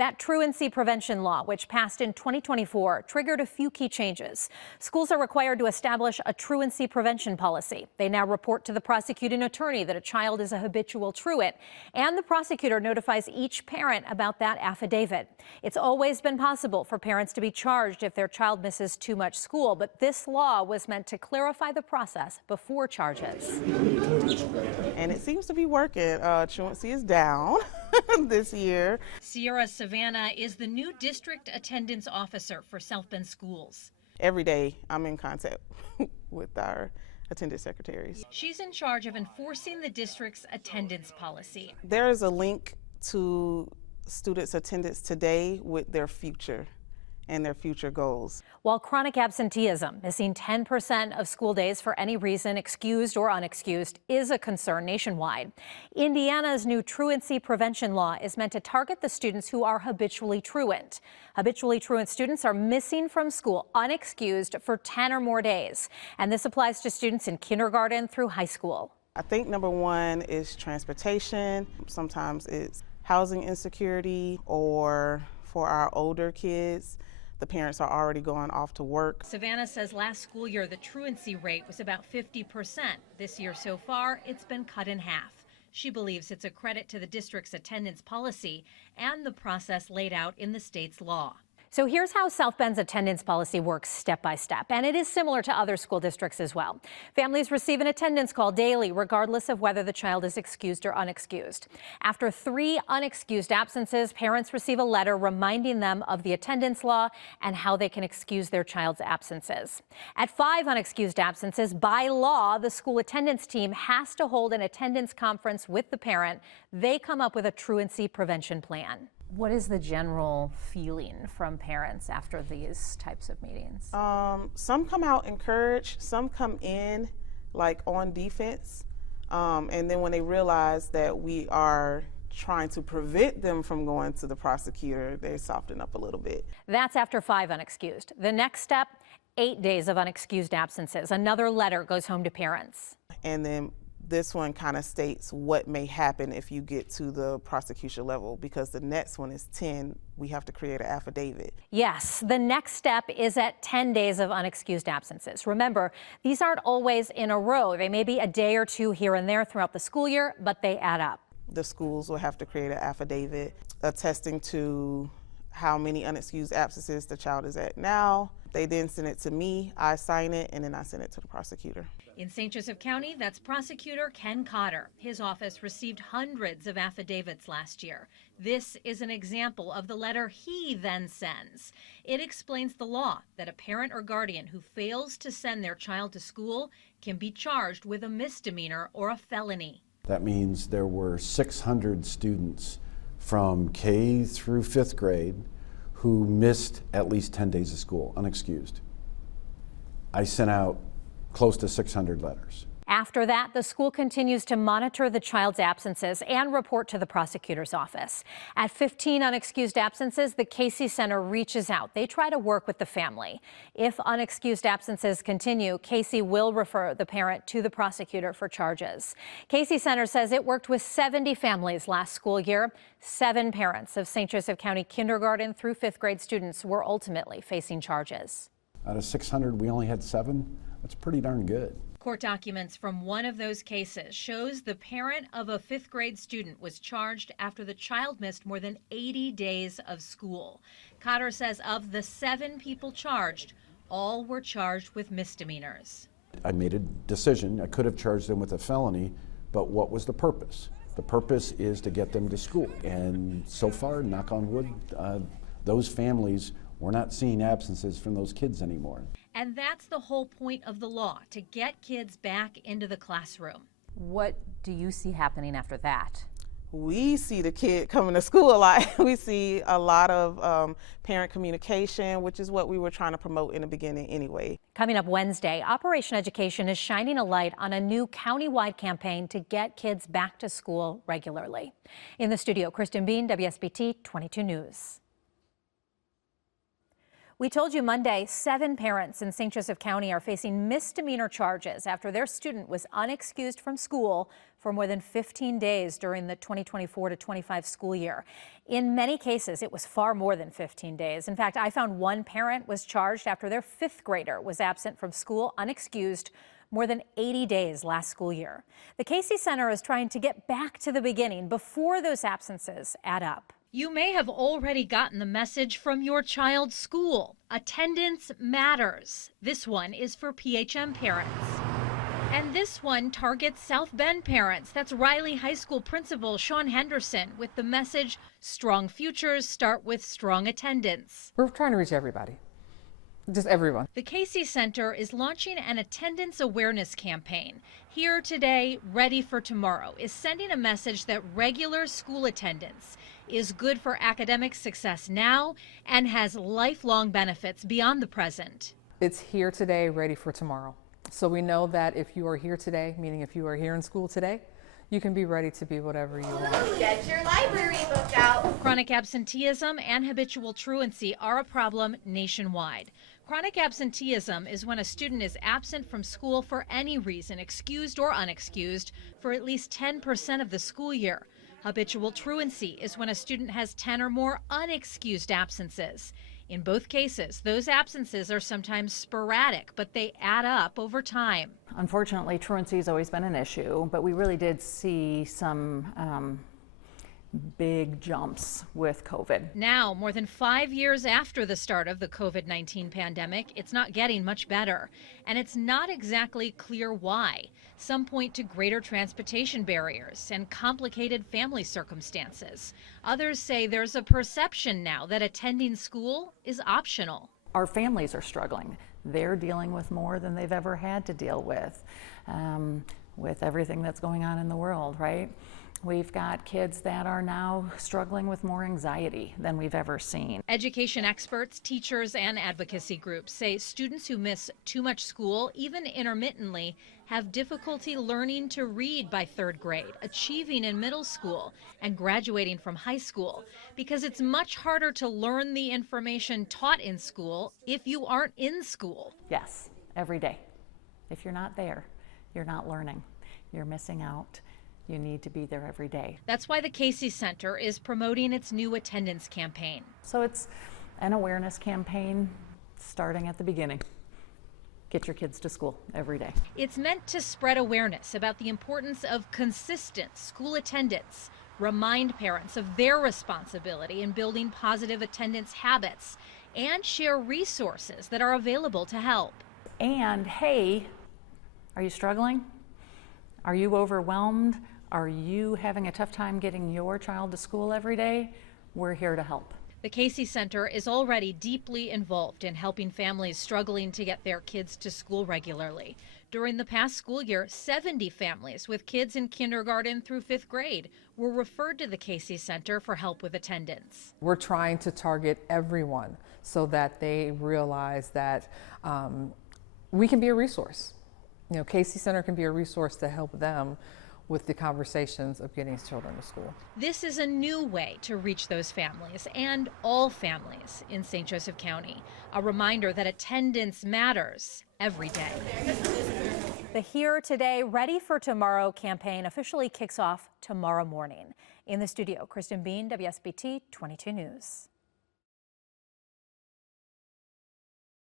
That truancy prevention law, which passed in 2024, triggered a few key changes. Schools are required to establish a truancy prevention policy. They now report to the prosecuting attorney that a child is a habitual truant, and the prosecutor notifies each parent about that affidavit. It's always been possible for parents to be charged if their child misses too much school, but this law was meant to clarify the process before charges. And it seems to be working. Truancy is down this year. Sierra Savannah is the new district attendance officer for South Bend schools. Every day I'm in contact with our attendance secretaries. She's in charge of enforcing the district's attendance policy. There is a link to students' attendance today with their future and their future goals. While chronic absenteeism, missing 10% of school days for any reason, excused or unexcused, is a concern nationwide, Indiana's new truancy prevention law is meant to target the students who are habitually truant. Habitually truant students are missing from school unexcused for 10 or more days, and this applies to students in kindergarten through high school. I think number one is transportation. Sometimes it's housing insecurity, or for our older kids, the parents are already going off to work. Savannah says last school year the truancy rate was about 50%. This year so far, it's been cut in half. She believes it's a credit to the district's attendance policy and the process laid out in the state's law. So here's how South Bend's attendance policy works step by step, and it is similar to other school districts as well. Families receive an attendance call daily, regardless of whether the child is excused or unexcused. After 3 unexcused absences, parents receive a letter reminding them of the attendance law and how they can excuse their child's absences. At 5 unexcused absences, by law, the school attendance team has to hold an attendance conference with the parent. They come up with a truancy prevention plan. What is the general feeling from parents after these types of meetings? Some come out encouraged, some come in like on defense, and then when they realize that we are trying to prevent them from going to the prosecutor, they soften up a little bit. That's after 5 unexcused. The next step, 8 days of unexcused absences. Another letter goes home to parents. And then this one kind of states what may happen if you get to the prosecution level, because the next one is 10. We have to create an affidavit. Yes, the next step is at 10 days of unexcused absences. Remember, these aren't always in a row. They may be a day or two here and there throughout the school year, but they add up. The schools will have to create an affidavit attesting to how many unexcused absences the child is at now. They then send it to me, I sign it, and then I send it to the prosecutor. In St. Joseph County, that's Prosecutor Ken Cotter. His office received hundreds of affidavits last year. This is an example of the letter he then sends. It explains the law that a parent or guardian who fails to send their child to school can be charged with a misdemeanor or a felony. That means there were 600 students from K through 5th grade who missed at least 10 days of school, unexcused. I sent out close to 600 letters. After that, the school continues to monitor the child's absences and report to the prosecutor's office. At 15 unexcused absences, the Casey Center reaches out. They try to work with the family. If unexcused absences continue, Casey will refer the parent to the prosecutor for charges. Casey Center says it worked with 70 families last school year. 7 parents of St. Joseph County kindergarten through 5th grade students were ultimately facing charges. Out of 600, we only had 7. That's pretty darn good. Court documents from one of those cases shows the parent of a 5th grade student was charged after the child missed more than 80 days of school. Cotter says of the 7 people charged, all were charged with misdemeanors. I made a decision. I could have charged them with a felony, but what was the purpose? The purpose is to get them to school. And so far, knock on wood, those families, we're not seeing absences from those kids anymore. And that's the whole point of the law, to get kids back into the classroom. What do you see happening after that? We see the kid coming to school a lot. We see a lot of parent communication, which is what we were trying to promote in the beginning anyway. Coming up Wednesday, Operation Education is shining a light on a new county-wide campaign to get kids back to school regularly. In the studio, Kristen Bean, WSBT 22 News. We told you Monday, 7 parents in St. Joseph County are facing misdemeanor charges after their student was unexcused from school for more than 15 days during the 2024 to 25 school year. In many cases, it was far more than 15 days. In fact, I found one parent was charged after their 5th grader was absent from school unexcused more than 80 days last school year. The Casey Center is trying to get back to the beginning before those absences add up. You may have already gotten the message from your child's school. Attendance matters. This one is for PHM parents. And this one targets South Bend parents. That's Riley High School principal Sean Henderson with the message, strong futures start with strong attendance. We're trying to reach everybody. Just everyone. The Casey Center is launching an attendance awareness campaign. Here Today, Ready for Tomorrow is sending a message that regular school attendance is good for academic success now and has lifelong benefits beyond the present. It's here today, ready for tomorrow. So we know that if you are here today, meaning if you are here in school today, you can be ready to be whatever you want. Get your library book out. Chronic absenteeism and habitual truancy are a problem nationwide. Chronic absenteeism is when a student is absent from school for any reason, excused or unexcused, for at least 10% of the school year. Habitual truancy is when a student has 10 or more unexcused absences. In both cases, those absences are sometimes sporadic, but they add up over time. Unfortunately, truancy has always been an issue, but we really did see some big jumps with COVID. Now, more than 5 years after the start of the COVID-19 pandemic, it's not getting much better. And it's not exactly clear why. Some point to greater transportation barriers and complicated family circumstances. Others say there's a perception now that attending school is optional. Our families are struggling. They're dealing with more than they've ever had to deal with everything that's going on in the world, right? We've got kids that are now struggling with more anxiety than we've ever seen. Education experts, teachers, and advocacy groups say students who miss too much school, even intermittently, have difficulty learning to read by 3rd grade, achieving in middle school, and graduating from high school. Because it's much harder to learn the information taught in school if you aren't in school. Yes, every day. If you're not there, you're not learning. You're missing out. You need to be there every day. That's why the Casey Center is promoting its new attendance campaign. So it's an awareness campaign starting at the beginning. Get your kids to school every day. It's meant to spread awareness about the importance of consistent school attendance, remind parents of their responsibility in building positive attendance habits, and share resources that are available to help. And hey, are you struggling? Are you overwhelmed? Are you having a tough time getting your child to school every day? We're here to help. The Casey Center is already deeply involved in helping families struggling to get their kids to school regularly. During the past school year, 70 families with kids in kindergarten through 5th grade were referred to the Casey Center for help with attendance. We're trying to target everyone so that they realize that we can be a resource. You know, Casey Center can be a resource to help them with the conversations of getting children to school. This is a new way to reach those families and all families in St. Joseph County. A reminder that attendance matters every day. The Here Today, Ready for Tomorrow campaign officially kicks off tomorrow morning. In the studio, Kristen Bean, WSBT 22 News.